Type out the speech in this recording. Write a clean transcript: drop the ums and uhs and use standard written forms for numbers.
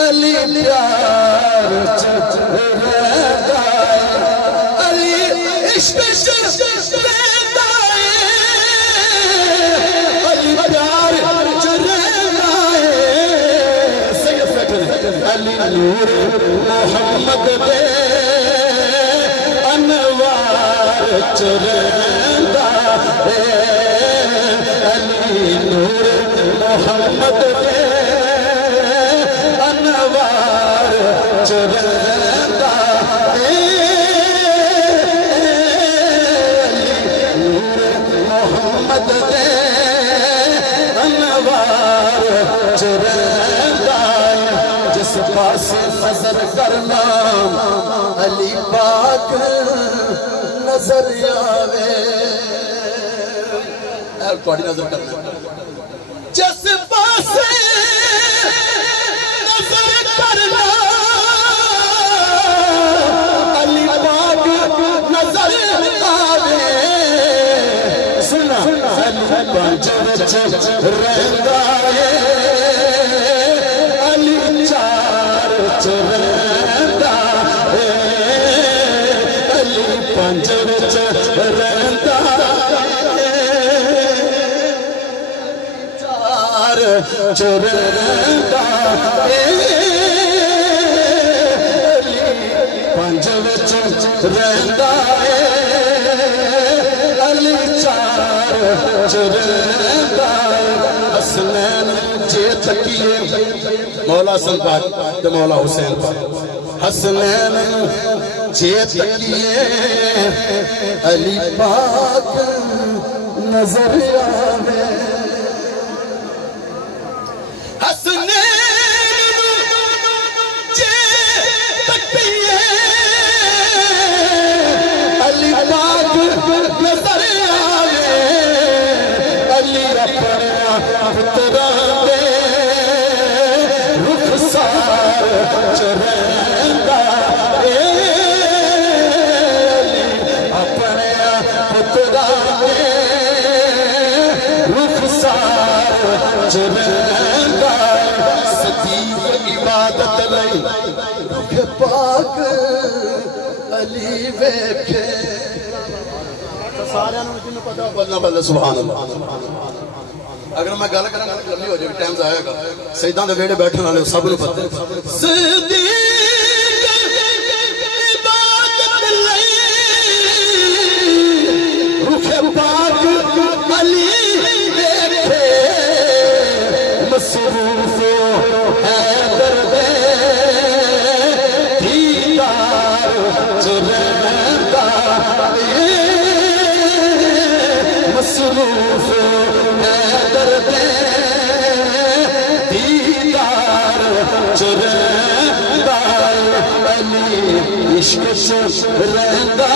علی پیار چردا علی عشق چردا علی پیار چردا علی نور محمد دے انوار چردا علی نور محمد دے انوار چردا علی نور محمد دے انوار چردا جس پاس نظر کرنا علی پاک نظر آوے توڑی نظر کرنا جس پاس نظر کرنا علی پاک نظر آوے سنا علی پنجر رہندا ہے علی چار رہندا ہے علی پنجر رہندا چردا علی پنج وچ رہندا ہے علی چار چردا حسنین جے تکیے مولا حسن پاک تے مولا حسین پاک حسنین جے تکیے علی پاک نظر آوے علی پاک نظر آوے علی اپنا پترا دے رخسار چرہندا علی اپنا پترا دے رخسار چرہندا صدیق عبادت لئی رخ پاک علی ویکھے سارے انہوں جنہوں پتا بولنا بلد سبحان اللہ اگر میں گل کرنا لمبی ہو جائے ٹائم ضائع گا سیدان دے بیٹے بیٹھنے والے سب نے پتہ صدیق عبادت لئی رخ پاک علی ویکھے مصروف حیدر دے دیدار چرہندا مصروف حیدر دے دیدار چرہندا علی عشق چرہندا